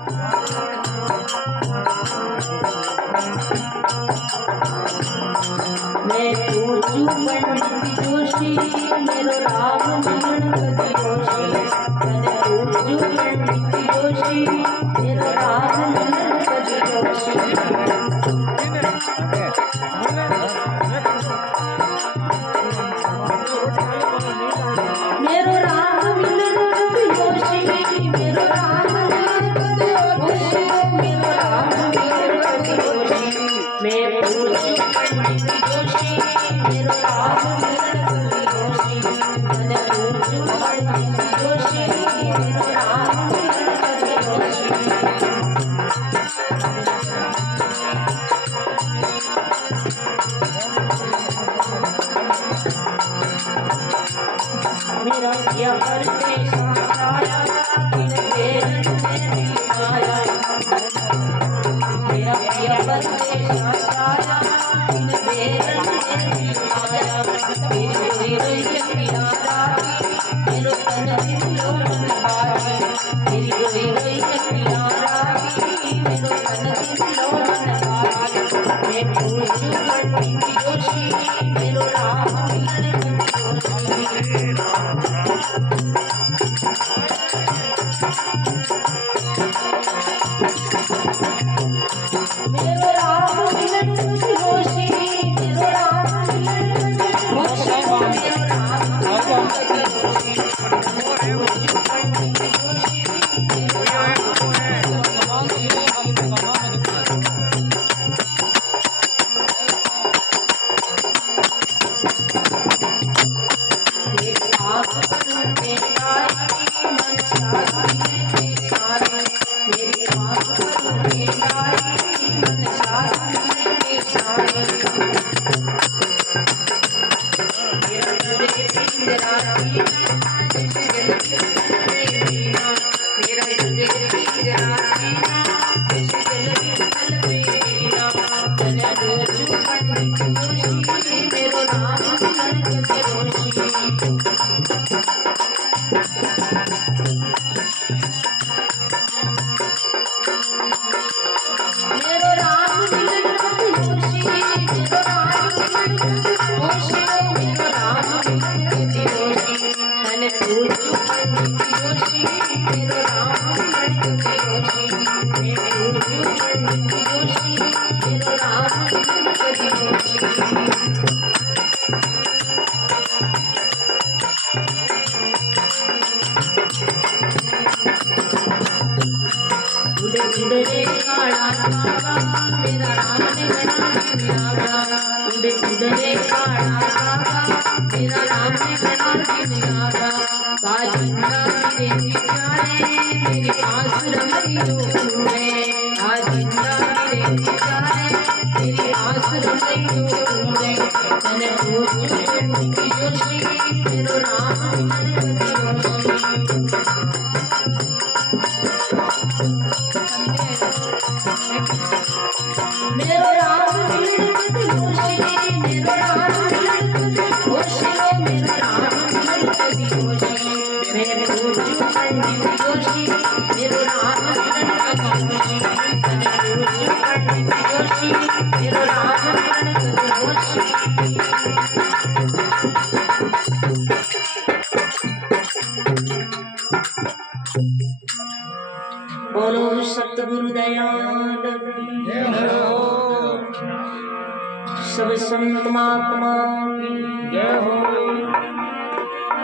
मैं पूछूं पंडित जोशी मेरो राम मिलन कति जोशी। मैं पूछूं पंडित जोशी मेरो राम मिलन कति जोशी। मेरो राम मिलन कति जोशी मेरो राम मिलन कति जोशी मेरो राम मिलन कति जोशी। मैं पूछूं पंडित जोशी मेरो राम मिलन कति जोशी। मैं पूछूं पंडित जोशी मेरो राम मिलन कति जोशी। मेरा क्या करते साया बिन तेरे ने दिखाया। मेरा क्या करते साया बिन तेरे ने दिखाया। मेरी रोई किनारा मेरो तन दिलो मन बाजी। मेरी रोई किनारा मेरो तन दिलो मन बाजी। मैं पूछूं पंडित जोशी मेरो राम मिलन कति जोशी। मेरो राम मिलन कति जोशी मेरो राम मिलन कति जोशी। मेरो राम मिलन कति जोशी। पूछूं पंडित जोशी मेरो राम उड़े काला कागा मेरा राम ने बना दिया। उड़े काला कागा मेरा राम ने बना दिया। बाजिंदा मेरे प्यारे मेरे पास रमैयो है। बाजिंदा मेरे प्यारे मेरे पास रमैयो है। मैंने पूछूं पंडित जोशी मेरो राम मिलन कति जोशी। मेरो राम मिलन कति जोशी मेरो राम मिलन कति जोशी। मेरो राम मिलन कति जोशी। मैं पूछूं पंडित जोशी मेरो राम मिलन कति जोशी। मैं पूछूं पंडित जोशी मेरो राम मिलन कति जोशी। बोलो सतगुरु दयाल सब संत महात्मा